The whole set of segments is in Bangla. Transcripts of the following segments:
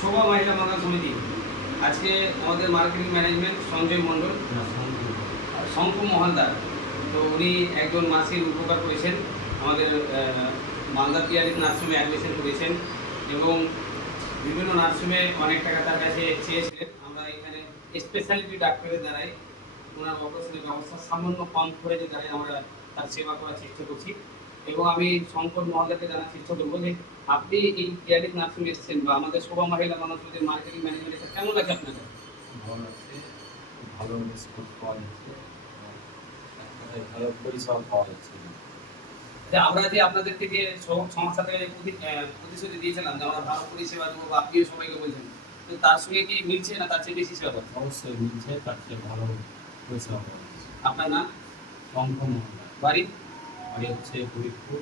শোভা মহিলা বাগান সমিতি আজকে আমাদের মার্কেটিং ম্যানেজমেন্ট সঞ্জয় মণ্ডল, শঙ্কু মহালদার, তো উনি একজন মাসির উপকার করেছেন, আমাদের মালদা পিয়ারিস নার্সিংহোমে অ্যাডমিশন করেছেন এবং বিভিন্ন নার্সিংহোমে অনেক টাকা তার কাছে চেয়েছিলেন। আমরা এখানে স্পেশালিটি ডাক্তারের দ্বারাই ওনার অপারেশনের ব্যবস্থা সামান্য কম করে দ্বারাই আমরা তার সেবা করার চেষ্টা করছি। এবং আমি শঙ্কর মহল্লাকে জানার চেষ্টা করবো যে আপনি এই পিয়ারিস নার্সিং এসেছেন বা আমাদের শোভা মহিলা মানুষদের মার্কেটিং ম্যানেজমেন্ট, এটা কেমন লাগে আপনাদের? ভালো লাগছে, ভালো রেসপন্স পাওয়া যাচ্ছে, ভালো পরিষেবা পাওয়া যাচ্ছে। আমরা যে আপনাদের থেকে সংস্থা থেকে প্রতিশ্রুতি দিয়েছিলাম যে আমরা ভালো পরিষেবা দেবো বা আপনিও সবাইকে বলছেন, তো তার সঙ্গে কি মিলছে না তার চেয়ে বেশি সেবা পাচ্ছে? অবশ্যই মিলছে, তার চেয়ে ভালো পরিষেবা পাওয়া যাচ্ছে। আপনার নাম? শঙ্কর মহল্লা, বাড়ি? বাড়ি হচ্ছে ফরিদপুর।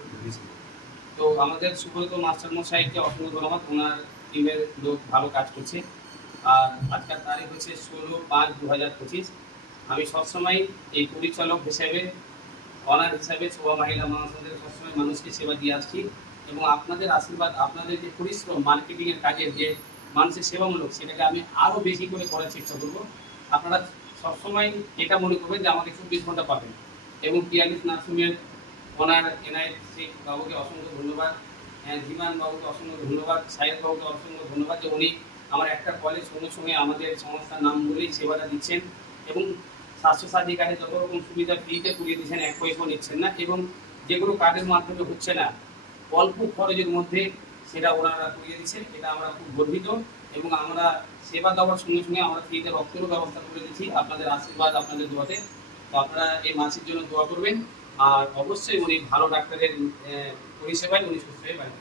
তো আমাদের সুব্রত মাস্টার মশাইকে অসংখ্য ধন্যবাদ, ওনার টিমের লোক ভালো কাজ করছে। আর আজকের তারিখ হচ্ছে 16/5/2025। আমি সবসময় এই পরিচালক হিসেবে, অনার হিসাবে শোভা মহিলা মানুষদের সবসময় মানুষকে সেবা দিয়ে আসছি এবং আপনাদের আশীর্বাদ, আপনাদের যে পরিশ্রম মার্কেটিংয়ের কাজের যে মানুষের সেবামূলক, সেটাকে আমি আরও বেশি করে করার চেষ্টা করব। আপনারা সবসময় এটা মনে করবেন যে আমাকে 24 ঘন্টা পাবেন। এবং পিয়ারিস নার্সিংয়ের ওনার এনআইট শেখ বাবুকে অসংখ্য ধন্যবাদ, ধীমান বাবুকে অসংখ্য ধন্যবাদ, সাহেব বাবুকে অসংখ্য ধন্যবাদ যে উনি আমার একটা কলেজ সঙ্গে সঙ্গে আমাদের সংস্থার নাম বলেই সেবাটা দিচ্ছেন এবং স্বাস্থ্যসাথী কার্ডে যত রকম সুবিধা ফ্রিতে করিয়ে দিচ্ছেন, এক পয়সাও নিচ্ছেন না এবং যেগুলো কার্ডের মাধ্যমে হচ্ছে না অল্প খরচের মধ্যে সেটা ওনারা করিয়ে দিচ্ছেন। এটা আমরা খুব গর্বিত এবং আমরা সেবা দেওয়ার সঙ্গে সঙ্গে আমরা ফ্রিতে রক্তেরও ব্যবস্থা করে দিচ্ছি আপনাদের আশীর্বাদ, আপনাদের দোয়াতে। তো আপনারা এই মাসির জন্য দোয়া করবেন আর অবশ্যই উনি ভালো ডাক্তারের পরিষেবায় উনি সুস্থ হয়ে বাড়ি।